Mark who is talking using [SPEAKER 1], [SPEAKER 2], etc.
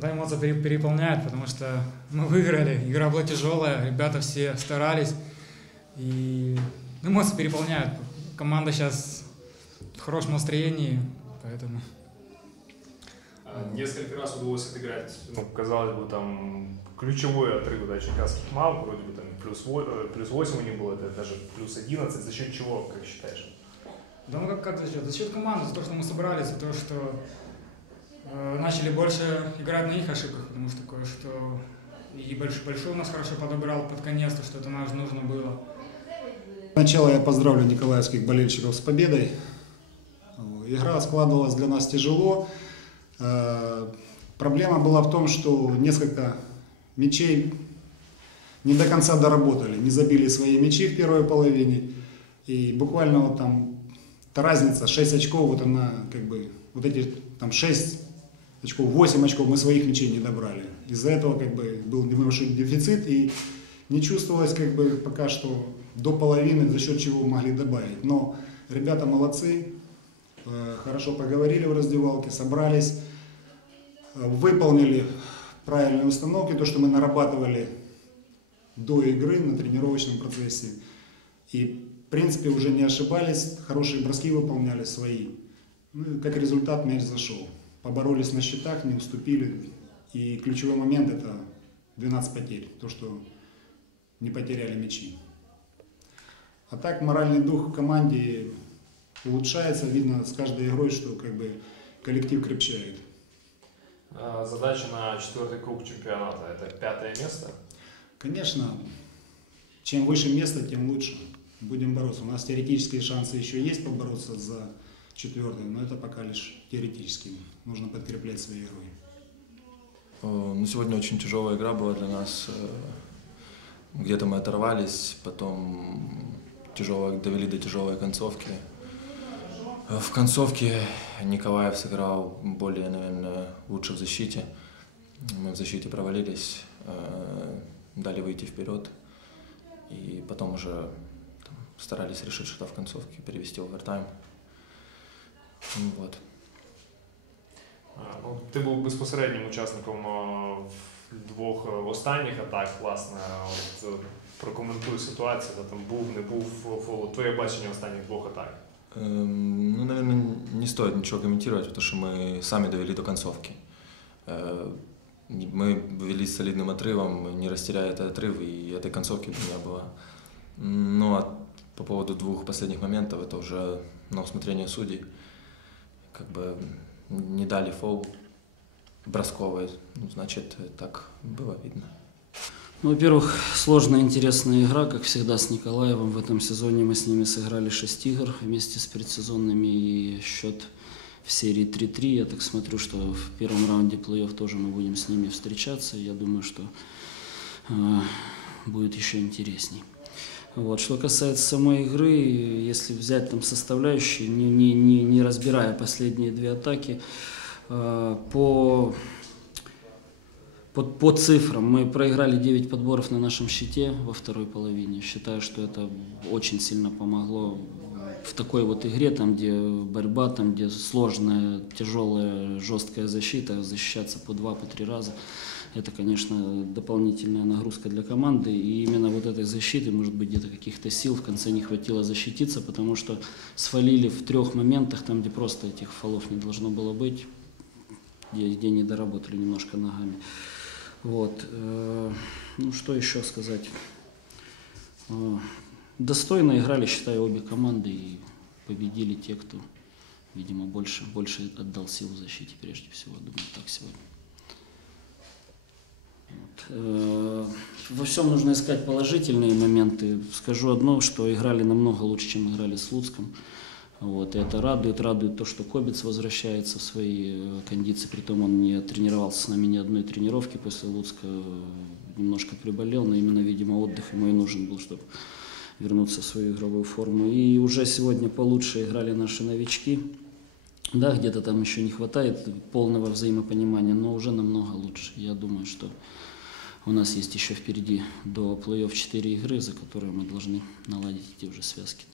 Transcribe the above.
[SPEAKER 1] Да, эмоции пере- переполняют, потому что мы выиграли. Игра была тяжелая, ребята все старались. И эмоции переполняют. Команда сейчас в хорошем настроении, поэтому...
[SPEAKER 2] А, Несколько раз удалось отыграть, ну, казалось бы, там, ключевой отрыв да, черкасских мам, вроде бы там плюс, во- э, плюс 8 у них было, это даже плюс 11, за счет чего, как считаешь?
[SPEAKER 1] Да ну как, как за счет? За счет команды, за то, что мы собрались, за то, что начали больше играть на их ошибках, потому что кое-что и большой, большой у нас хорошо подобрал под конец, то, что это нам нужно было.
[SPEAKER 3] Сначала я поздравлю николаевских болельщиков с победой. Игра складывалась для нас тяжело. Э, Проблема была в том, что несколько мячей не до конца доработали, не забили свои мячи в первой половине. И буквально вот там та разница, 6 очков, вот она как бы, вот эти там 6 очков, 8 очков мы своих мячей не добрали. Из-за этого как бы был небольшой дефицит и не чувствовалось как бы пока что до половины, за счет чего могли добавить. Но ребята молодцы, э, хорошо поговорили в раздевалке, собрались, э, выполнили правильные установки, то, что мы нарабатывали до игры на тренировочном процессе. И, в принципе, уже не ошибались, хорошие броски выполняли свои. Ну, как результат мяч зашел. Поборолись на счетах, не уступили. И ключевой момент это 12 потерь. То, что не потеряли мячи. А так моральный дух в команде улучшается. Видно с каждой игрой, что как бы коллектив крепчает.
[SPEAKER 2] А, Задача на четвертый круг чемпионата – это пятое место.
[SPEAKER 3] Конечно, чем выше место, тем лучше. Будем бороться. У нас теоретические шансы еще есть побороться за четвертый, но это пока лишь теоретически. Нужно подкреплять своей игрой.
[SPEAKER 4] Ну, сегодня очень тяжелая игра была для нас. Э, Где-то мы оторвались, потом тяжело, довели до тяжелой концовки. В концовке Николаев сыграл более, наверное, лучше в защите. Мы в защите провалились, э, дали выйти вперед. И потом уже там, старались решить что-то в концовке, перевести овертайм. Ну, Вот.
[SPEAKER 2] А, ну, Ти був безпосереднім учасником е, в двох е, останніх атак, власне. От, е, прокоментуй ситуацію, де там був, не був фол. Твоє бачення останніх двох атак.
[SPEAKER 4] Эм, Ну, наверное, не стоит ничего комментировать, потому что мы сами довели до концовки. Э, не- Мы вели с солидным отрывом, не растеряя этот отрыв, и этой концовки бы не было. Ну, а по поводу двух последних моментов, это уже на усмотрение судей. Как бы не дали фол бросковый, ну, значит, так было видно.
[SPEAKER 5] Ну, во-первых, сложная, интересная игра, как всегда, с Николаевым. В этом сезоне мы с ними сыграли 6 игр вместе с предсезонными, и счет в серии 3-3. Я так смотрю, что в первом раунде плей-офф тоже мы будем с ними встречаться. Я думаю, что э, будет еще интересней. Вот. Что касается самой игры, если взять там составляющие, не, не, не, не разбирая последние две атаки, э, по по, по цифрам мы проиграли 9 подборов на нашем щите во второй половине. Считаю, что это очень сильно помогло в такой вот игре, там, где борьба, там, где сложная, тяжелая, жесткая защита, защищаться по два, по три раза. Это, конечно, дополнительная нагрузка для команды. И именно вот этой защиты, может быть, где-то каких-то сил в конце не хватило защититься, потому что свалили в трех моментах, там, где просто этих фолов не должно было быть, где, где не доработали немножко ногами. Вот. э, Ну, что еще сказать? Э, Достойно играли, считаю, обе команды и победили те, кто, видимо, больше, больше отдал сил в защите, прежде всего, думаю, так сегодня. Э, Во всем нужно искать положительные моменты. Скажу одно, что играли намного лучше, чем играли с Луцком. Вот, и это радует, радует то, что Кобец возвращается в свои э, кондиции, притом он не тренировался с нами ни одной тренировки после Луцка, э, немножко приболел, но именно, видимо, отдых ему и нужен был, чтобы вернуться в свою игровую форму. И уже сегодня получше играли наши новички. Да, где-то там еще не хватает полного взаимопонимания, но уже намного лучше. Я думаю, что у нас есть еще впереди до плей-офф 4 игры, за которые мы должны наладить эти уже связки.